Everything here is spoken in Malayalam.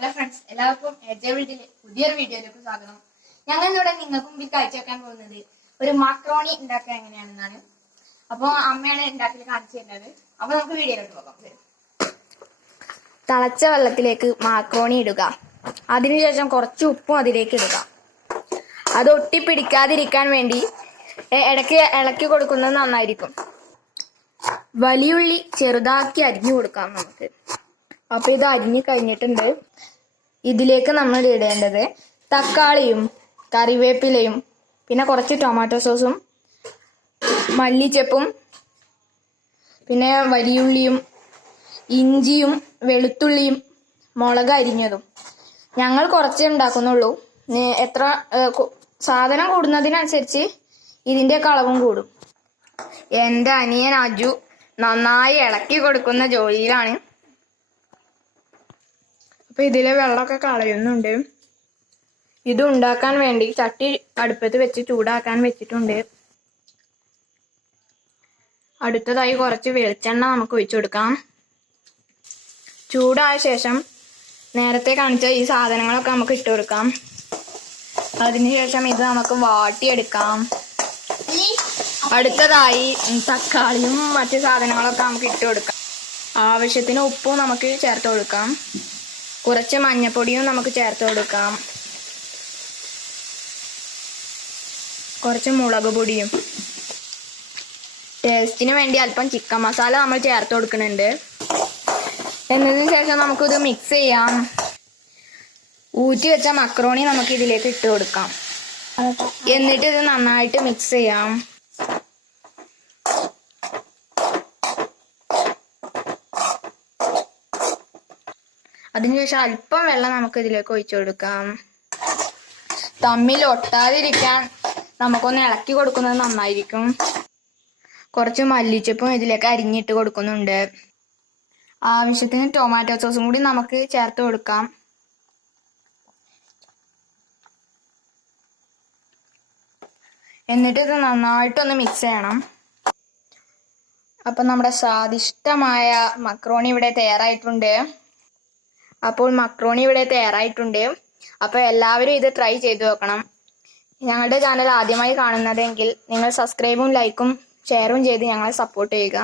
ഹലോ ഫ്രണ്ട്സ്, എല്ലാവർക്കും എജെ വീട്ടിലെ പുതിയൊരു വീഡിയോയിലേക്ക് സ്വാഗതം. ഞങ്ങൾ ഇവിടെ നിങ്ങൾക്ക് മുമ്പിൽ കാഴ്ചവെക്കാൻ പോകുന്നത് ഒരു മാക്രോണി ഉണ്ടാക്കുക എങ്ങനെയാണെന്നാണ്. അപ്പോൾ അമ്മയാണ് ഉണ്ടാക്കി കാണിച്ചു തരുന്നത്. അപ്പൊ നമുക്ക് വീഡിയോയിലോട്ട് പോകാം. തിളച്ച വെള്ളത്തിലേക്ക് മാക്രോണി ഇടുക. അതിനുശേഷം കുറച്ച് ഉപ്പും അതിലേക്ക് ഇടുക. അത് ഒട്ടിപ്പിടിക്കാതിരിക്കാൻ വേണ്ടി ഇടയ്ക്ക് ഇളക്കി കൊടുക്കുന്നത് നന്നായിരിക്കും. വലിയുള്ളി ചെറുതാക്കി അരിഞ്ഞു കൊടുക്കാം നമുക്ക്. അപ്പൊ ഇത് അരിഞ്ഞു കഴിഞ്ഞിട്ടുണ്ട്. ഇതിലേക്ക് നമ്മൾ ഇടേണ്ടത് തക്കാളിയും കറിവേപ്പിലയും പിന്നെ കുറച്ച് ടൊമാറ്റോ സോസും മല്ലിച്ചപ്പും പിന്നെ വലിയുള്ളിയും ഇഞ്ചിയും വെളുത്തുള്ളിയും മുളക് അരിഞ്ഞതും. ഞങ്ങൾ കുറച്ചേ ഉണ്ടാക്കുന്നുള്ളൂ. എത്ര സാധനം കൂടുന്നതിനനുസരിച്ച് ഇതിൻ്റെയൊക്കെ അളവും കൂടും. എൻ്റെ അനിയൻ അജു നന്നായി ഇളക്കി കൊടുക്കുന്ന ജോലിയിലാണ്. അപ്പൊ ഇതിലെ വെള്ളമൊക്കെ കളയുന്നുണ്ട്. ഇത് ഉണ്ടാക്കാൻ വേണ്ടി ചട്ടി അടുപ്പത്ത് വെച്ച് ചൂടാക്കാൻ വെച്ചിട്ടുണ്ട്. അടുത്തതായി കുറച്ച് വെളിച്ചെണ്ണ നമുക്ക് ഒഴിച്ചു കൊടുക്കാം. ചൂടായ ശേഷം നേരത്തെ കാണിച്ച ഈ സാധനങ്ങളൊക്കെ നമുക്ക് ഇട്ട് കൊടുക്കാം. അതിനുശേഷം ഇത് നമുക്ക് വാട്ടിയെടുക്കാം. അടുത്തതായി തക്കാളിയും മറ്റു സാധനങ്ങളൊക്കെ നമുക്ക് ഇട്ട് കൊടുക്കാം. ആവശ്യത്തിന് ഉപ്പും നമുക്ക് ചേർത്ത് കൊടുക്കാം. കുറച്ച് മഞ്ഞപ്പൊടിയും നമുക്ക് ചേർത്ത് കൊടുക്കാം. കുറച്ച് മുളക് പൊടിയും. ടേസ്റ്റിന് വേണ്ടി അല്പം ചിക്കൻ മസാല നമ്മൾ ചേർത്ത് കൊടുക്കുന്നുണ്ട്. എന്നതിന് ശേഷം നമുക്കിത് മിക്സ് ചെയ്യാം. ഊറ്റി വെച്ച മക്രോണി നമുക്ക് ഇതിലേക്ക് ഇട്ട് കൊടുക്കാം. എന്നിട്ട് ഇത് നന്നായിട്ട് മിക്സ് ചെയ്യാം. അതിനുശേഷം അല്പം വെള്ളം നമുക്ക് ഇതിലേക്ക് ഒഴിച്ചു കൊടുക്കാം. തമ്മിൽ ഒട്ടാതിരിക്കാൻ നമുക്കൊന്ന് ഇളക്കി കൊടുക്കുന്നത് നന്നായിരിക്കും. കുറച്ച് മല്ലിച്ചപ്പും ഇതിലേക്ക് അരിഞ്ഞിട്ട് കൊടുക്കുന്നുണ്ട്. ആവശ്യത്തിന് ടൊമാറ്റോ സോസും കൂടി നമുക്ക് ചേർത്ത് കൊടുക്കാം. എന്നിട്ട് ഇത് നന്നായിട്ടൊന്ന് മിക്സ് ചെയ്യണം. അപ്പം നമ്മുടെ സ്വാദിഷ്ടമായ മക്രോണി ഇവിടെ തയ്യാറായിട്ടുണ്ട്. അപ്പോൾ എല്ലാവരും ഇത് ട്രൈ ചെയ്ത് നോക്കണം. ഞങ്ങളുടെ ചാനൽ ആദ്യമായി കാണുന്നതെങ്കിൽ നിങ്ങൾ സബ്സ്ക്രൈബും ലൈക്കും ഷെയറും ചെയ്ത് ഞങ്ങളെ സപ്പോർട്ട് ചെയ്യുക.